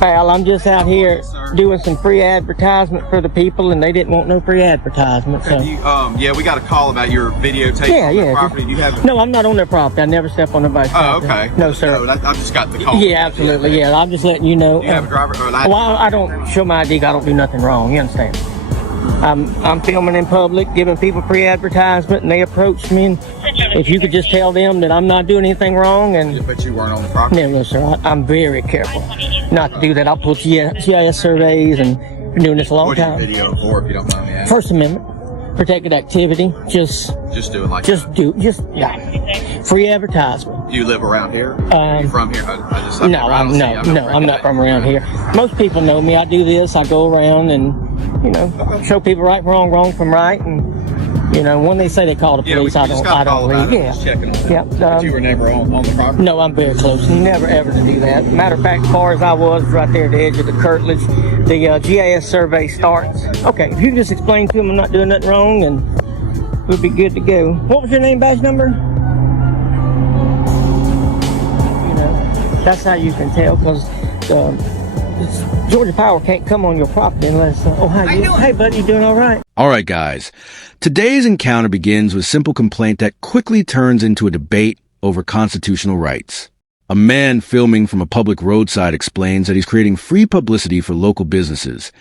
Pal, I'm just out here doing some free advertisement for the people, and they didn't want no free advertisement. So. Yeah, we got a call about your videotape on the property. Do you have it? No, I'm not on their property. I never step on nobody's property. Oh, okay. No, sir. No, I just got the call. Yeah, absolutely. Yeah, I'm just letting you know. Do you have a driver or an ID? Well, I don't show my ID. I don't do nothing wrong. You understand? I'm filming in public, giving people free advertisement, and they approach me. And if you could just tell them that I'm not doing anything wrong, and but you weren't on the property. No, sir. I'm very careful not to do that. I'll pull GIS surveys, and been doing this a long time. What are you video for, if you don't mind me asking? First Amendment, protected activity. Just doing like yeah. Free advertisement. Do you live around here? Are you from here? I'm not from around here. Most people know me. I do this. I go around and show people right from wrong from right, and when they say they call the police, I don't leave. Yeah. But you were never on the property? No, I'm very close. Never ever to do that. Matter of fact, as far as I was, right there at the edge of the curtilage, the GIS survey starts. Okay, if you can just explain to them I'm not doing nothing wrong, and we'll be good to go. What was your name, badge number? That's how you can tell, because Georgia Power can't come on your property unless, hey buddy, you doing all right? All right, guys. Today's encounter begins with a simple complaint that quickly turns into a debate over constitutional rights. A man filming from a public roadside explains that he's creating free publicity for local businesses,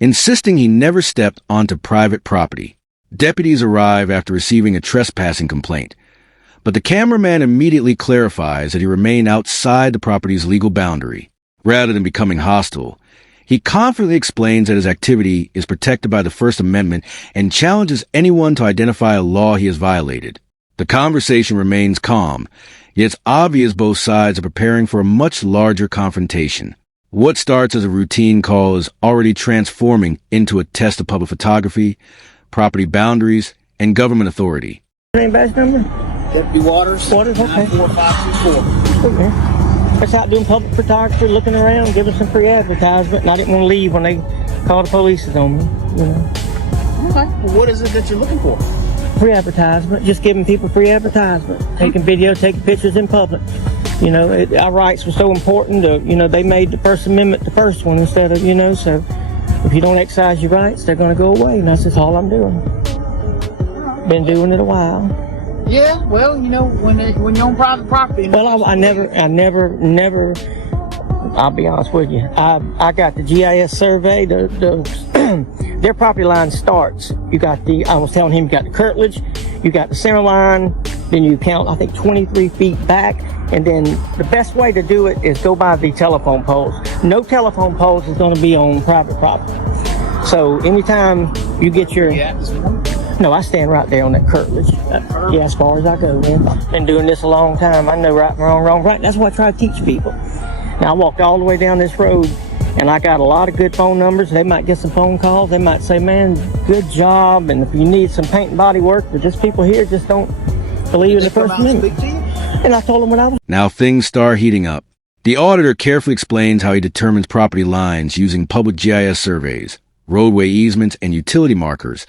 insisting he never stepped onto private property. Deputies arrive after receiving a trespassing complaint, but the cameraman immediately clarifies that he remained outside the property's legal boundary. Rather than becoming hostile, he confidently explains that his activity is protected by the First Amendment and challenges anyone to identify a law he has violated. The conversation remains calm, yet it's obvious both sides are preparing for a much larger confrontation. What starts as a routine call is already transforming into a test of public photography, property boundaries, and government authority. Name, badge number? Deputy Waters. Okay. 94524. Okay. Just out doing public photography, looking around, giving some free advertisement, and I didn't want to leave when they called the police on me. Okay. Well, what is it that you're looking for? Free advertisement, just giving people free advertisement, taking video, taking pictures in public. Our rights were so important. They made the First Amendment the first one instead of, so if you don't exercise your rights, they're going to go away, and that's just all I'm doing. Been doing it a while. Yeah, well, when you're on private property. Well, I never, I'll be honest with you. I got the GIS survey, their property line starts. I was telling him, you got the curtilage, you got the center line, then you count, I think, 23 feet back, and then the best way to do it is go by the telephone poles. No telephone poles is going to be on private property. So anytime you get your... No, I stand right there on that curtilage. Yeah, as far as I go, man. Been doing this a long time. I know right from wrong, right. That's what I try to teach people. Now, I walked all the way down this road, and I got a lot of good phone numbers. They might get some phone calls. They might say, man, good job. And if you need some paint and body work, but just people here just don't believe in the First Amendment. And I told them what I was. Now things start heating up. The auditor carefully explains how he determines property lines using public GIS surveys, roadway easements, and utility markers,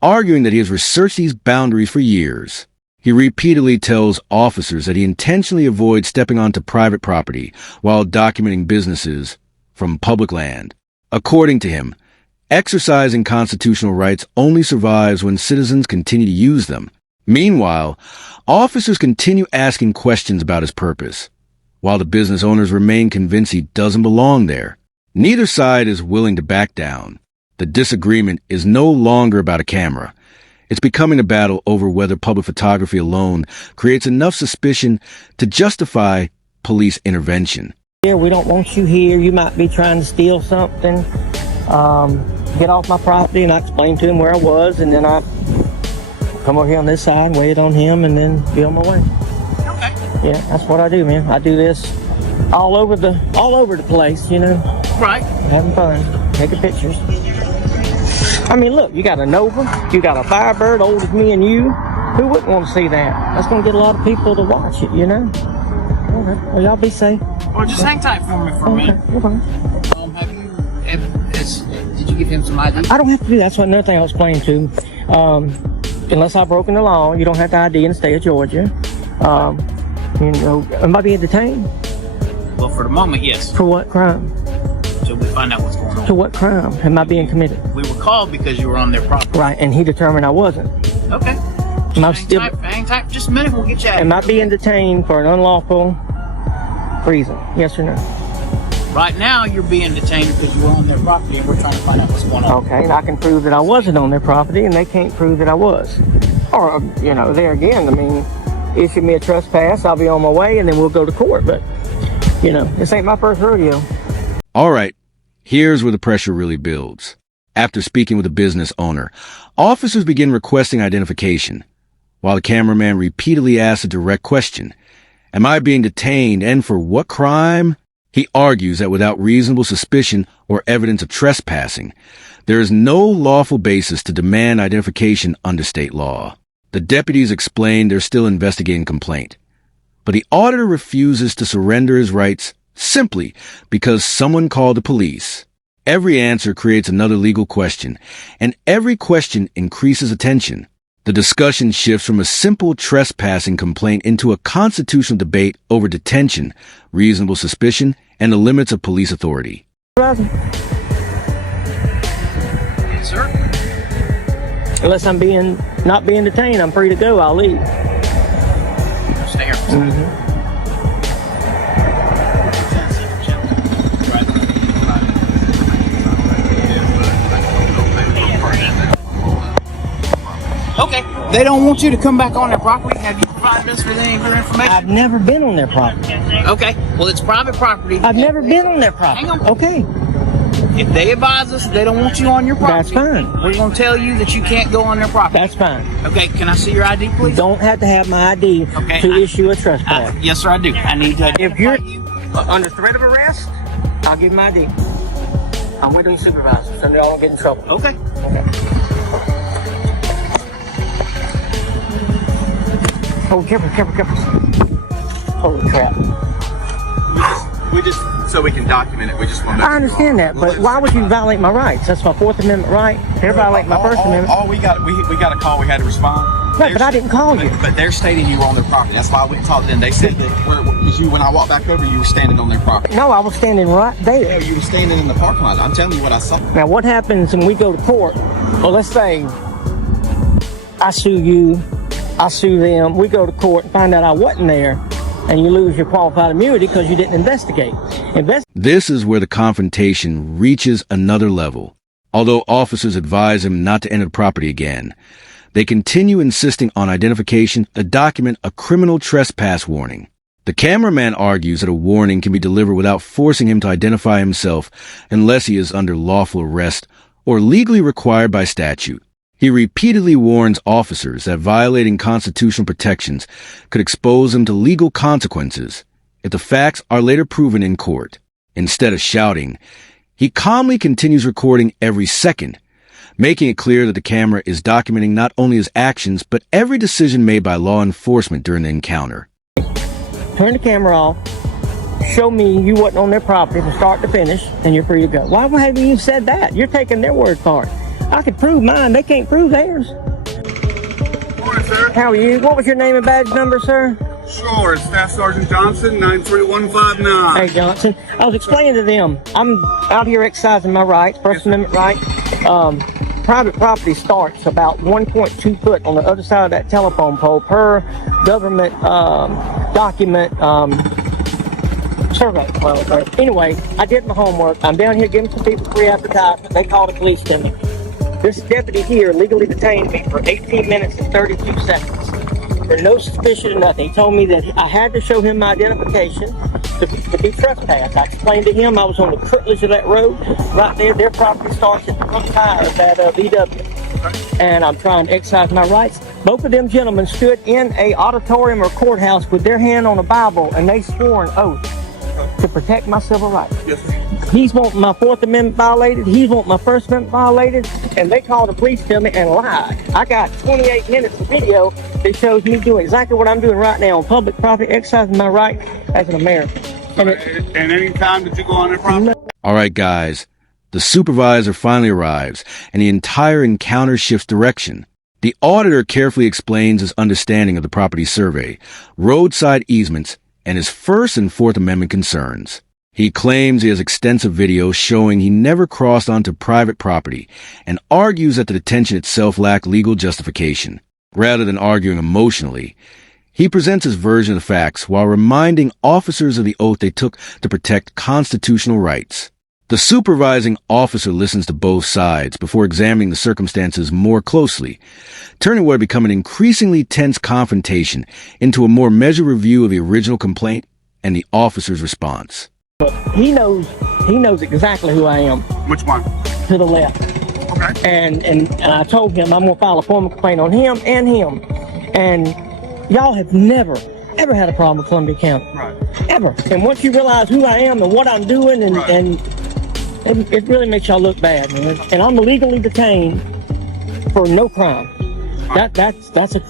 arguing that he has researched these boundaries for years. He repeatedly tells officers that he intentionally avoids stepping onto private property while documenting businesses from public land. According to him, exercising constitutional rights only survives when citizens continue to use them. Meanwhile, officers continue asking questions about his purpose, while the business owners remain convinced he doesn't belong there. Neither side is willing to back down. The disagreement is no longer about a camera. It's becoming a battle over whether public photography alone creates enough suspicion to justify police intervention. Here, we don't want you here. You might be trying to steal something. Get off my property, and I explained to him where I was, and then I come over here on this side, wait on him, and then be on my way. Okay. Yeah, that's what I do, man. I do this all over the place, Right. Having fun, taking pictures. I mean, look, you got a Nova, you got a Firebird old as me and you. Who wouldn't want to see that? That's going to get a lot of people to watch it, Okay. Well, y'all be safe. Well, just hang tight for me for a minute. Did you give him some ID? I don't have to do that. That's another thing I was explaining to him. Unless I've broken the law, you don't have to ID in the state of Georgia. Am I being detained? Well, for the moment, yes. For what crime? find out what's going on. To what crime am I being committed? We were called because you were on their property. Right, and he determined I wasn't. Okay. Am I still? Hang tight. Just a minute. We'll get you out. Am I being detained for an unlawful reason? Yes or no? Right now, you're being detained because you were on their property, and we're trying to find out what's going on. Okay, and I can prove that I wasn't on their property, and they can't prove that I was. Or, you know, there again, I mean, issue me a trespass, I'll be on my way, and then we'll go to court. But, you know, this ain't my first rodeo. All right, here's where the pressure really builds. After speaking with the business owner, officers begin requesting identification, while the cameraman repeatedly asks a direct question. Am I being detained, and for what crime? He argues that without reasonable suspicion or evidence of trespassing, there is no lawful basis to demand identification under state law. The deputies explain they're still investigating the complaint, but the auditor refuses to surrender his rights simply because someone called the police. Every answer creates another legal question, and every question increases attention. The discussion shifts from a simple trespassing complaint into a constitutional debate over detention, reasonable suspicion, and the limits of police authority. Yes, sir. Unless I'm not being detained, I'm free to go, I'll leave. Stay here. Okay, they don't want you to come back on their property. Have you provided us with any of your information? I've never been on their property. Okay, well, it's private property. I've never been on their property. Hang on. Okay, If they advise us they don't want you on your that's property, fine. we're going to tell you that you can't go on their property. That's fine. Okay, can I see your ID, please? Don't have to have my ID Okay, to issue a trespass. Yes, sir, I do. I need to If you're identify you. under threat of arrest, I'll give my ID. I'm with the supervisor, so they all don't get in trouble. Okay. Oh, careful. Holy crap. We just, so we can document it, we just want to. I understand that, but why would you violate my rights? That's my Fourth Amendment right. They're violating my First Amendment. All we got a call, we had to respond. Right, but I didn't call you. But they're stating you were on their property. That's why I went and talked to them. They said that when I walked back over, you were standing on their property. No, I was standing right Yeah, there. you were standing in the parking lot. I'm telling you what I saw. Now, what happens when we go to court? Well, let's say I sue you, I sue them, we go to court and find out I wasn't there, and you lose your qualified immunity because you didn't investigate. This is where the confrontation reaches another level. Although officers advise him not to enter the property again, they continue insisting on identification to document a criminal trespass warning. The cameraman argues that a warning can be delivered without forcing him to identify himself unless he is under lawful arrest or legally required by statute. He repeatedly warns officers that violating constitutional protections could expose them to legal consequences if the facts are later proven in court. Instead of shouting, he calmly continues recording every second, making it clear that the camera is documenting not only his actions, but every decision made by law enforcement during the encounter. Turn the camera off, show me you wasn't on their property from start to finish, and you're free to go. Why haven't you said that? You're taking their word for it. I could prove mine, they can't prove theirs. Morning, sir. How are you? What was your name and badge number, sir? Sure, it's Staff Sergeant Johnson, 93159. Hey, Johnson. I was explaining to them, I'm out here exercising my rights, First Amendment right. Private property starts about 1.2 foot on the other side of that telephone pole per government document survey. Well, anyway, I did my homework. I'm down here giving some people free advertisement. They called the police to me. This deputy here legally detained me for 18 minutes and 32 seconds. For no suspicion of nothing. He told me that I had to show him my identification to be trespassed. I explained to him I was on the curtilage of that road. Right there, their property starts at the front tire of that VW. And I'm trying to exercise my rights. Both of them gentlemen stood in a auditorium or courthouse with their hand on a Bible, and they swore an oath to protect my civil rights. Yes, sir. He's wanting my Fourth Amendment violated. He's wanting my First Amendment violated. And they called the police to me and lied. I got 28 minutes of video that shows me doing exactly what I'm doing right now on public property, exercising my right as an American. And And any time did you go on their property? All right, guys. The supervisor finally arrives, and the entire encounter shifts direction. The auditor carefully explains his understanding of the property survey, roadside easements, and his First and Fourth Amendment concerns. He claims he has extensive video showing he never crossed onto private property and argues that the detention itself lacked legal justification. Rather than arguing emotionally, he presents his version of the facts while reminding officers of the oath they took to protect constitutional rights. The supervising officer listens to both sides before examining the circumstances more closely, turning what had become an increasingly tense confrontation into a more measured review of the original complaint and the officer's response. But he knows exactly who I am. Which one? To the left. Okay. And I told him I'm gonna file a formal complaint on him. And y'all have never, ever had a problem with Columbia County. Right. Ever. And once you realize who I am and what I'm doing, and it really makes y'all look bad. And I'm legally detained for no crime. That's a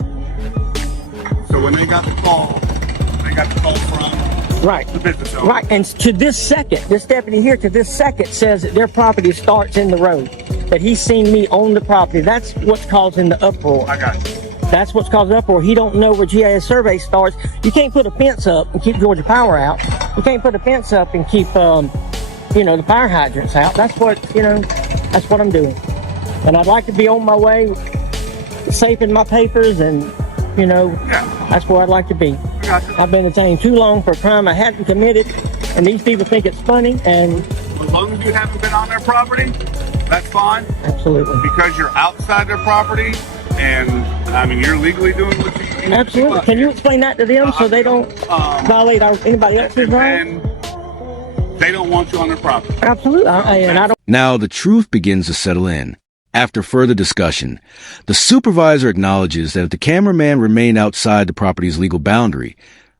So when they got the call from right. the business owner. Right. And to this second, this deputy here to this second says that their property starts in the road. That he's seen me own the property. That's what's causing the uproar. I got you. That's what's causing the uproar. He don't know where GIS survey starts. You can't put a fence up and keep Georgia Power out. You can't put a fence up and keep, the fire hydrants out. That's what I'm doing. And I'd like to be on my way, safe in my papers, and, that's where I'd like to be. Gotcha. I've been detained too long for a crime I hadn't committed, and these people think it's funny, and As long as you haven't been on their property, that's fine. absolutely. Because you're outside their property, and you're legally doing what you need. Absolutely. Can you explain that to them so they don't violate anybody else's rights? And they don't want you on their property. Absolutely. And I don't. Now the truth begins to settle in. After further discussion, the supervisor acknowledges that if the cameraman remained outside the property's legal boundary,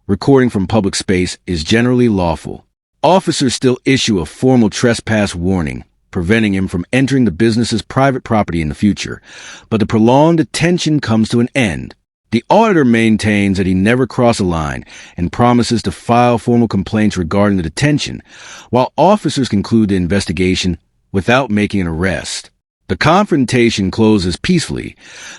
recording from public space is generally lawful. Officers still issue a formal trespass warning, preventing him from entering the business's private property in the future, but the prolonged detention comes to an end. The auditor maintains that he never crossed a line and promises to file formal complaints regarding the detention, while officers conclude the investigation without making an arrest. The confrontation closes peacefully,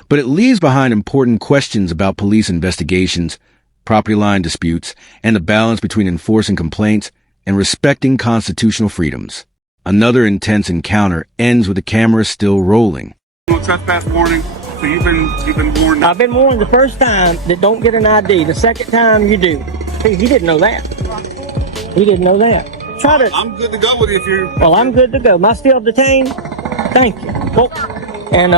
but it leaves behind important questions about police investigations, property line disputes, and the balance between enforcing complaints and respecting constitutional freedoms. Another intense encounter ends with the camera still rolling. No trespass warning. So you've been warned. I've been warned the first time that don't get an ID. The second time you do. See, he didn't know that. He didn't know that. Try to. I'm good to go with you if you're. Well, I'm good to go. Am I still detained? Thank you. Well, and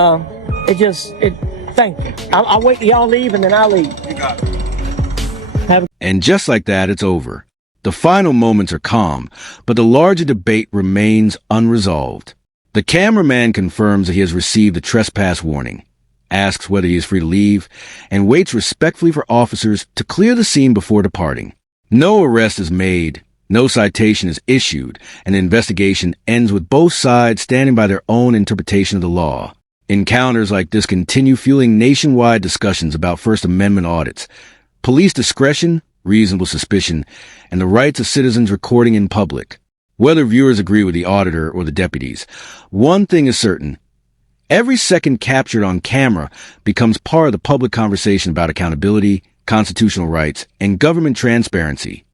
thank you. I'll wait till y'all leave and then I'll leave. You got it. And just like that, it's over. The final moments are calm, but the larger debate remains unresolved. The cameraman confirms that he has received a trespass warning, asks whether he is free to leave, and waits respectfully for officers to clear the scene before departing. No arrest is made, no citation is issued, and the investigation ends with both sides standing by their own interpretation of the law. Encounters like this continue fueling nationwide discussions about First Amendment audits, police discretion, reasonable suspicion, and the rights of citizens recording in public. Whether viewers agree with the auditor or the deputies, one thing is certain. Every second captured on camera becomes part of the public conversation about accountability, constitutional rights, and government transparency.